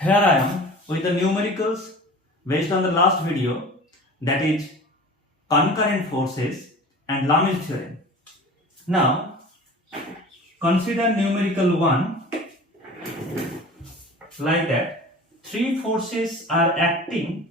Here I am with the numericals based on the last video, that is concurrent forces and Lami's theorem. Now consider numerical 1 like that. Three forces are acting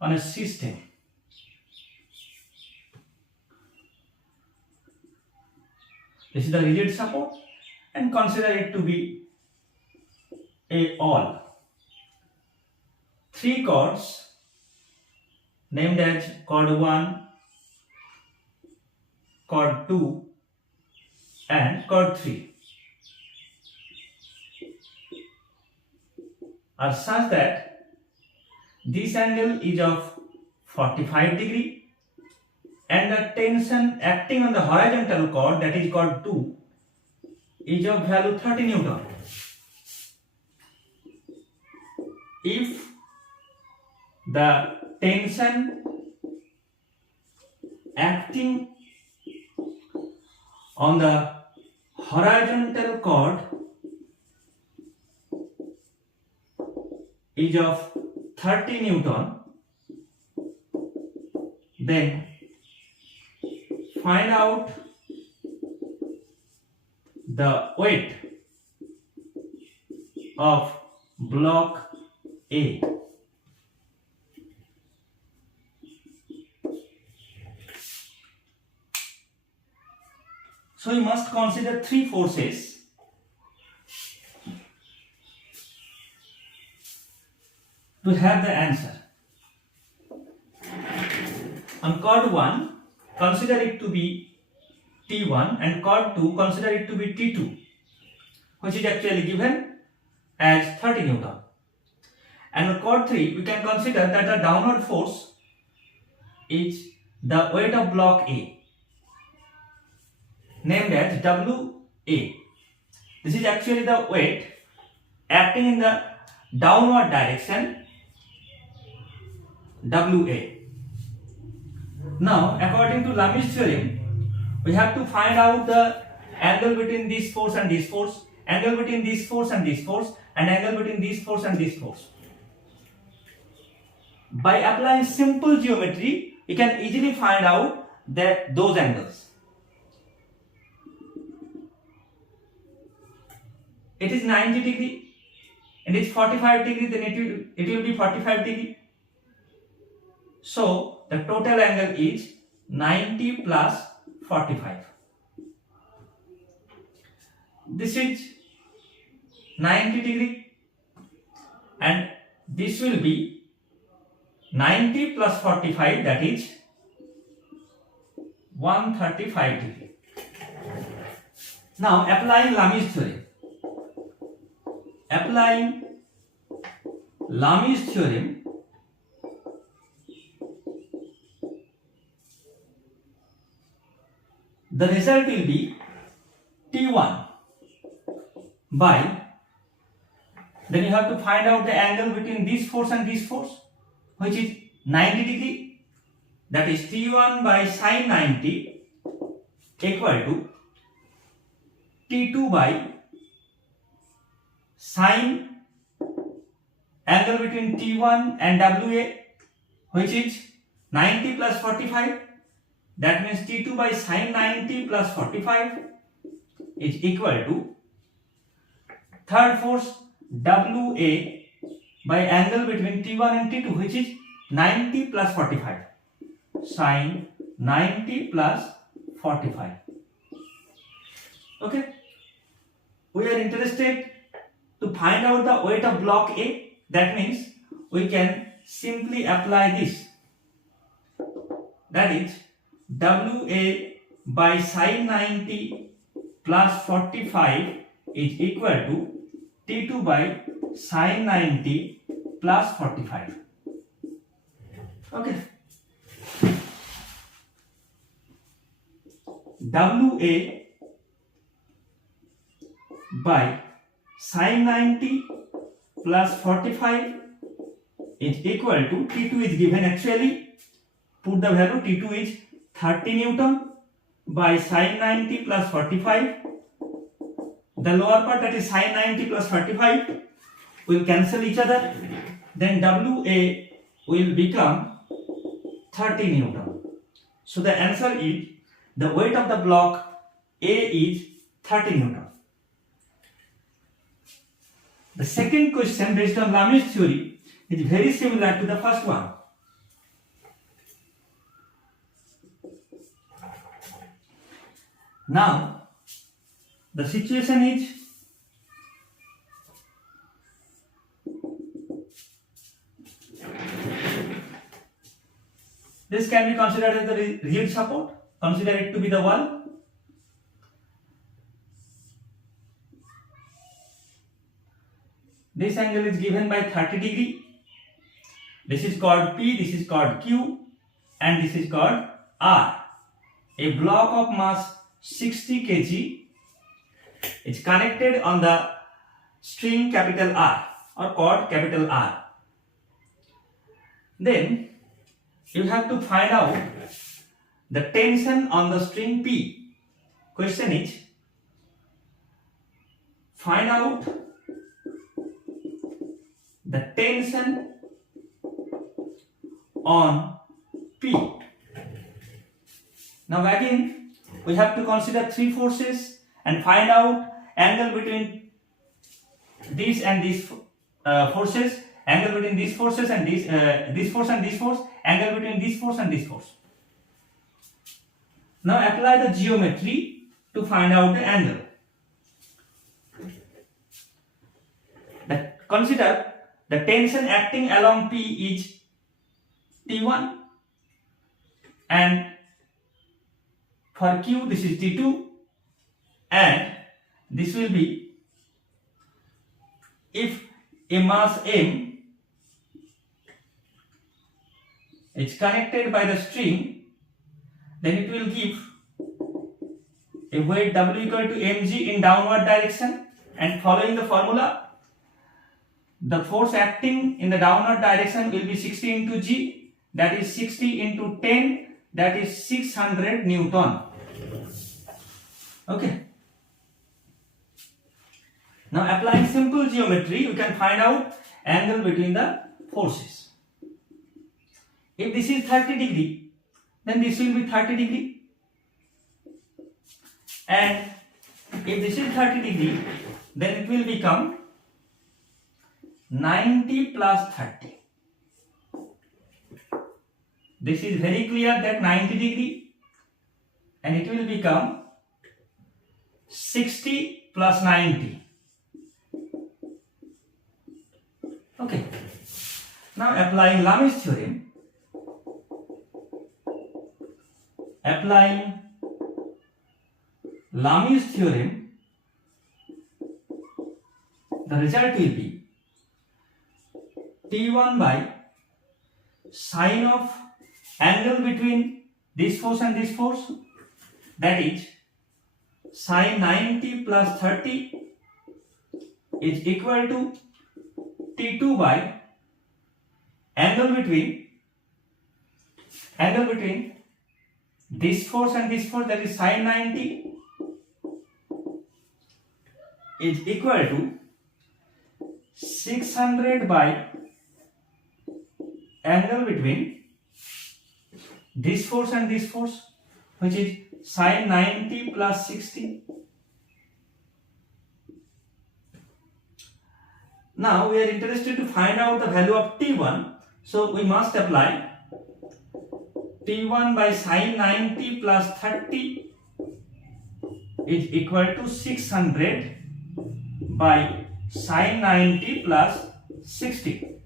on a system. This is the rigid support and consider it to be a all. Three chords named as chord 1, chord 2 and chord 3 are such that this angle is of 45 degree and the tension acting on the horizontal chord, that is chord 2, is of value 30 Newton. If the tension acting on the horizontal chord is of 30 Newton, then find out the weight of block A. So you must consider three forces to have the answer. On chord 1, consider it to be T1 and chord 2, consider it to be T2, which is actually given as 30 Newton. And on chord 3, we can consider that the downward force is the weight of block A, named as WA. This is actually the weight acting in the downward direction, WA. Now, according to Lami's theorem, we have to find out the angle between this force and this force, angle between this force and this force, and angle between this force and this force. By applying simple geometry, you can easily find out those angles. It is 90 degree and it is 45 degree, then it will be 45 degree. So the total angle is 90 plus 45. This is 90 degree and this will be 90 plus 45, that is 135 degree. Now applying Lami's theorem. Applying Lami's theorem, the result will be T1 by, then you have to find out the angle between this force and this force, which is 90 degree, that is T1 by sine 90 equal to T2 by sine angle between T1 and WA, which is 90 plus 45, that means T2 by sine 90 plus 45 is equal to third force WA by angle between T1 and T2, which is 90 plus 45, sine 90 plus 45. Okay, we are interested to find out the weight of block A. That means we can simply apply this, that is WA by sine 90 plus 45 is equal to T2 by sine 90 plus 45. Okay, WA by sine 90 plus 45 is equal to, T2 is given actually, put the value, T2 is 30 Newton by sine 90 plus 45. The lower part, that is sine 90 plus 35, will cancel each other, then WA will become 30 Newton. So the answer is, the weight of the block A is 30 Newton. The second question based on Lami's theory is very similar to the first one. Now, the situation is, this can be considered as the rigid support. Consider it to be the wall. This angle is given by 30 degree. This is called P, this is called Q, and this is called R. A block of mass 60 kg is connected on the string capital R or cord capital R. Then you have to find out the tension on the string P. Question is, find out the tension on P. Now again, we have to consider three forces and find out angle between these and these forces, angle between these forces and this force and this force, angle between this force and this force. Now apply the geometry to find out the angle. Consider the tension acting along P is T1, and for Q this is T2, and this will be, if a mass M is connected by the string, then it will give a weight W equal to mg in downward direction, and following the formula, the force acting in the downward direction will be 60 into g, that is 60 into 10, that is 600 Newton. Okay. Now applying simple geometry, you can find out angle between the forces. If this is 30 degree, then this will be 30 degree. And if this is 30 degree, then it will become 90 plus 30. This is very clear that 90 degree, and it will become 60 plus 90. Okay. Now applying Lami's theorem, the result will be T1 by sine of angle between this force and this force, that is sine 90 plus 30 is equal to T2 by angle between this force and this force, that is sine 90, is equal to 600 by angle between this force and this force, which is sine 90 plus 60. Now we are interested to find out the value of T1, so we must apply T1 by sine 90 plus 30 is equal to 600 by sine 90 plus 60.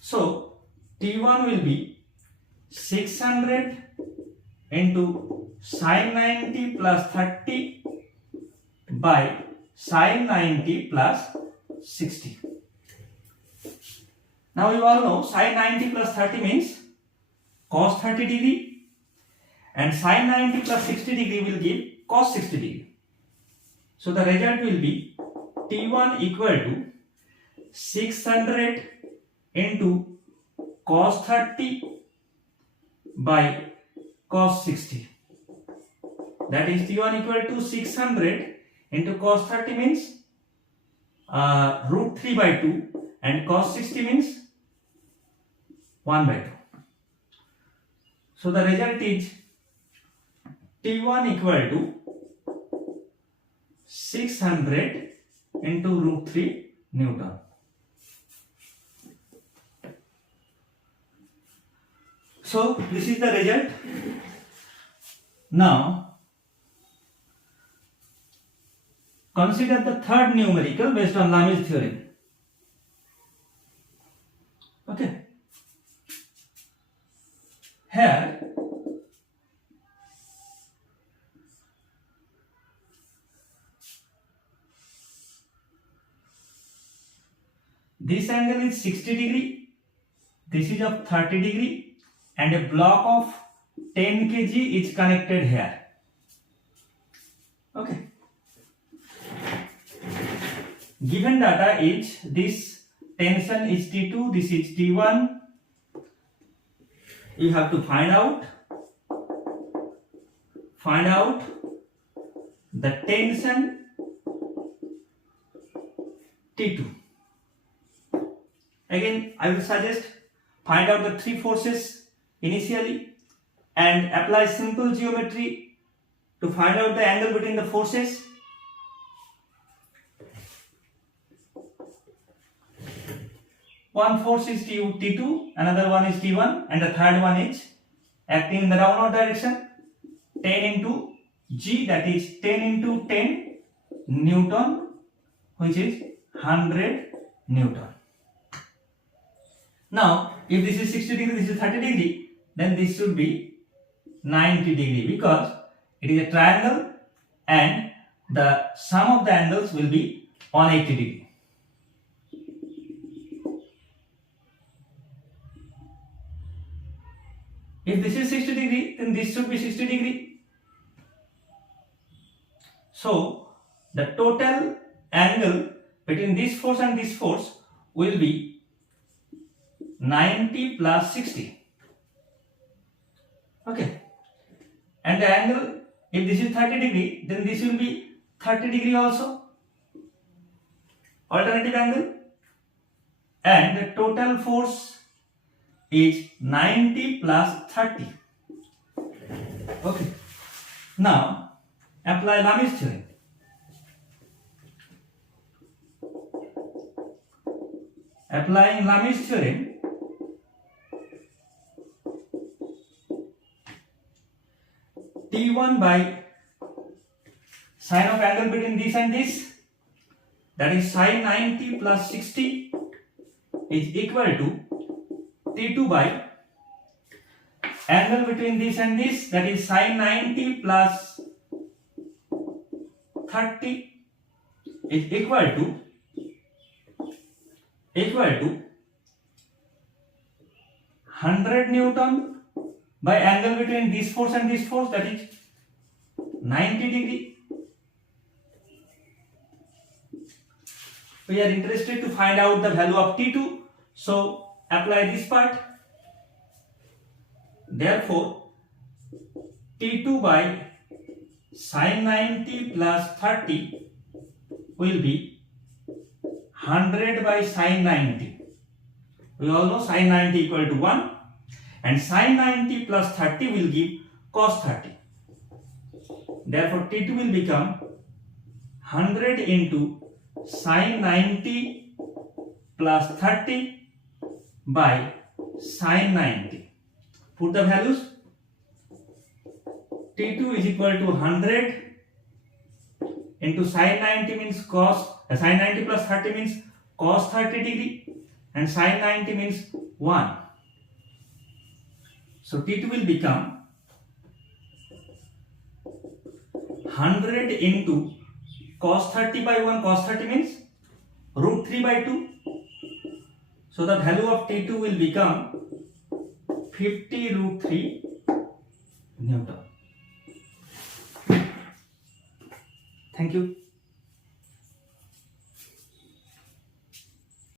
So T1 will be 600 into sine 90 plus 30 by sine 90 plus 60. Now you all know sine 90 plus 30 means cos 30 degree, and sine 90 plus 60 degree will give cos 60 degree. So the result will be T1 equal to 600 into cos 30 by cos 60. That is T1 equal to 600 into cos 30 means root 3 by 2, and cos 60 means 1 by 2. So the result is T1 equal to 600 into root 3 Newton. So this is the result. Now consider the third numerical based on Lami's theorem. Okay. Here this angle is 60 degree, this is of 30 degree, and a block of 10 kg is connected here. Okay. Given data is this tension is T2, this is T1. You have to find out the tension T2. Again, I will suggest find out the three forces initially and apply simple geometry to find out the angle between the forces. One force is T2, another one is T1, and the third one is acting in the downward direction. 10 into G, that is 10 into 10 Newton, which is 100 Newton. Now, if this is 60 degree, this is 30 degree, then this should be 90 degree because it is a triangle and the sum of the angles will be 180 degree. If this is 60 degree, then this should be 60 degree. So, the total angle between this force and this force will be 90 plus 60. Okay. And the angle, if this is 30 degree, then this will be 30 degree also. Alternative angle. And the total force is 90 plus 30. Okay. Now, apply Lami's theorem. Applying Lami's theorem, T1 by sine of angle between this and this, that is sine 90 plus 60, is equal to T2 by angle between this and this, that is sine 90 plus 30, is equal to 100 Newton by angle between this force and this force, that is 90 degree. We are interested to find out the value of T2, so apply this part. Therefore, T2 by sine 90 plus 30 will be 100 by sine 90. We all know sine 90 equal to 1, and sine 90 plus 30 will give cos 30. Therefore, T2 will become 100 into sine 90 plus 30 by sine 90. Put the values. T2 is equal to 100 into sine 90 means cos, sine 90 plus 30 means cos 30 degree, and sine 90 means 1. So T2 will become 100 into cos 30 by 1, cos 30 means root 3 by 2. So the value of T2 will become 50 root 3 Newton. Thank you.